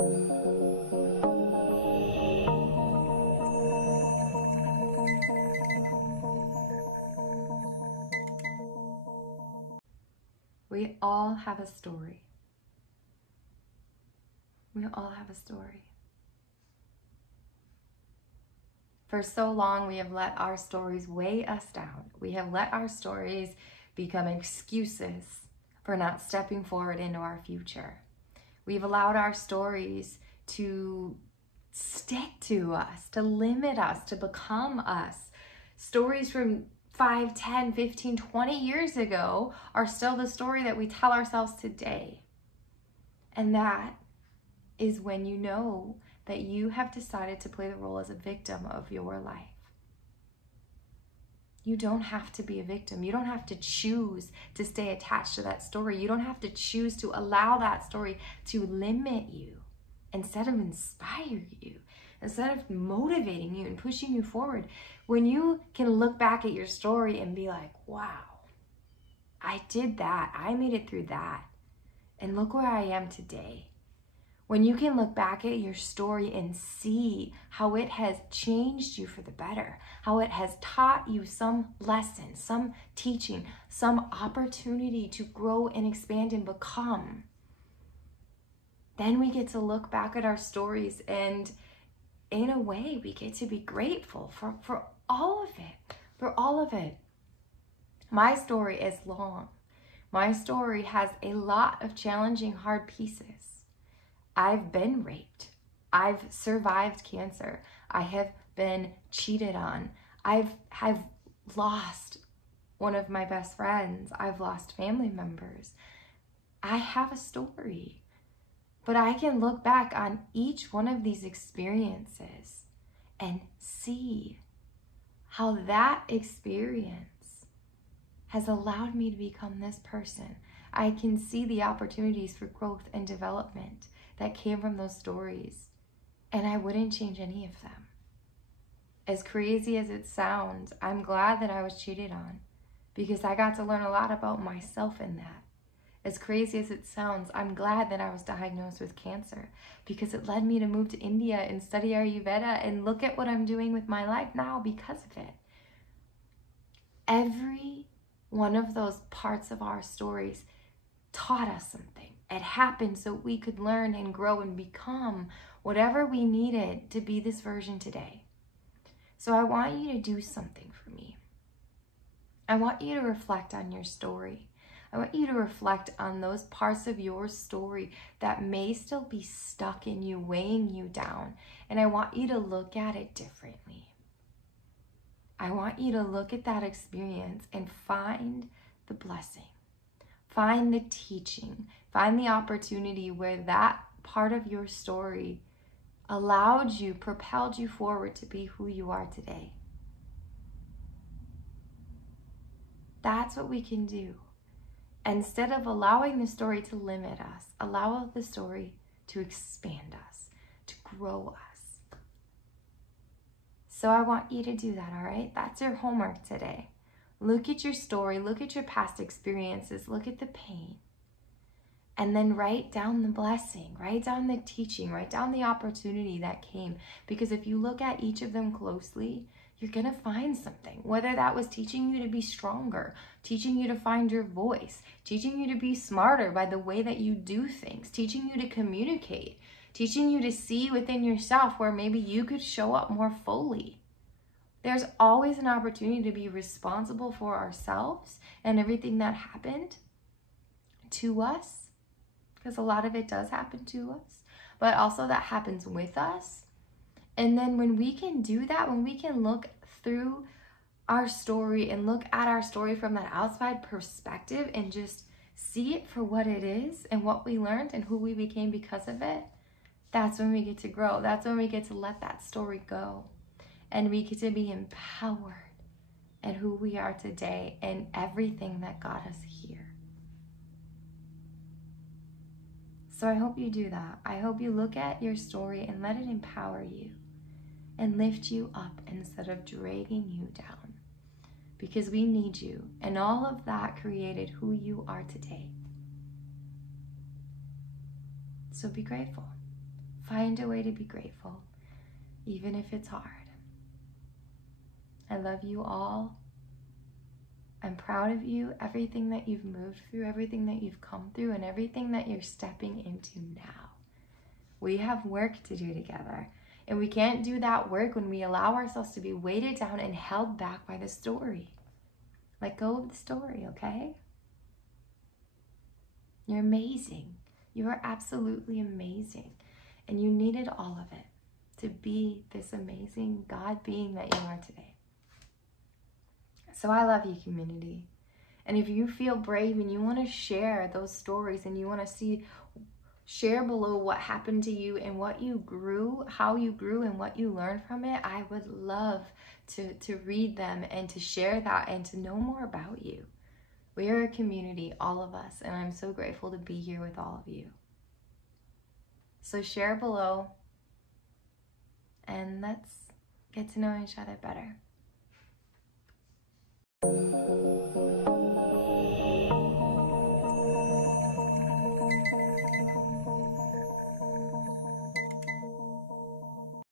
We all have a story. We all have a story. For so long, we have let our stories weigh us down. We have let our stories become excuses for not stepping forward into our future. We've allowed our stories to stick to us, to limit us, to become us. Stories from 5, 10, 15, 20 years ago are still the story that we tell ourselves today. And that is when you know that you have decided to play the role as a victim of your life. You don't have to be a victim. You don't have to choose to stay attached to that story. You don't have to choose to allow that story to limit you instead of inspire you, instead of motivating you and pushing you forward. When you can look back at your story and be like, wow, I did that. I made it through that. And look where I am today. When you can look back at your story and see how it has changed you for the better, how it has taught you some lesson, some teaching, some opportunity to grow and expand and become, then we get to look back at our stories and in a way we get to be grateful for all of it, for all of it. My story is long. My story has a lot of challenging, hard pieces. I've been raped. I've survived cancer. I have been cheated on. I've lost one of my best friends. I've lost family members. I have a story. But I can look back on each one of these experiences and see how that experience has allowed me to become this person. I can see the opportunities for growth and development that came from those stories, and I wouldn't change any of them. As crazy as it sounds, I'm glad that I was cheated on because I got to learn a lot about myself in that. As crazy as it sounds, I'm glad that I was diagnosed with cancer because it led me to move to India and study Ayurveda, and look at what I'm doing with my life now because of it. Every one of those parts of our stories taught us something. It happened so we could learn and grow and become whatever we needed to be this version today. So I want you to do something for me. I want you to reflect on your story. I want you to reflect on those parts of your story that may still be stuck in you, weighing you down. And I want you to look at it differently. I want you to look at that experience and find the blessing. Find the teaching. Find the opportunity where that part of your story allowed you, propelled you forward to be who you are today. That's what we can do. Instead of allowing the story to limit us, allow the story to expand us, to grow us. So I want you to do that, all right? That's your homework today. Look at your story, look at your past experiences, look at the pain, and then write down the blessing, write down the teaching, write down the opportunity that came. Because if you look at each of them closely, you're gonna find something, whether that was teaching you to be stronger, teaching you to find your voice, teaching you to be smarter by the way that you do things, teaching you to communicate, teaching you to see within yourself where maybe you could show up more fully. There's always an opportunity to be responsible for ourselves and everything that happened to us, because a lot of it does happen to us, but also that happens with us. And then when we can do that, when we can look through our story and look at our story from that outside perspective and just see it for what it is and what we learned and who we became because of it, that's when we get to grow. That's when we get to let that story go. And we get to be empowered in who we are today and everything that got us here. So I hope you do that. I hope you look at your story and let it empower you and lift you up instead of dragging you down. Because we need you, and all of that created who you are today. So be grateful. Find a way to be grateful, even if it's hard. I love you all. I'm proud of you, everything that you've moved through, everything that you've come through, and everything that you're stepping into now. We have work to do together, and we can't do that work when we allow ourselves to be weighted down and held back by the story. Let go of the story, okay? You're amazing. You are absolutely amazing, and you needed all of it to be this amazing God being that you are today. So I love you, community. And if you feel brave and you want to share those stories and you want to share below what happened to you and what you grew, how you grew and what you learned from it, I would love to read them and to share that and to know more about you. We are a community, all of us, and I'm so grateful to be here with all of you. So share below and let's get to know each other better.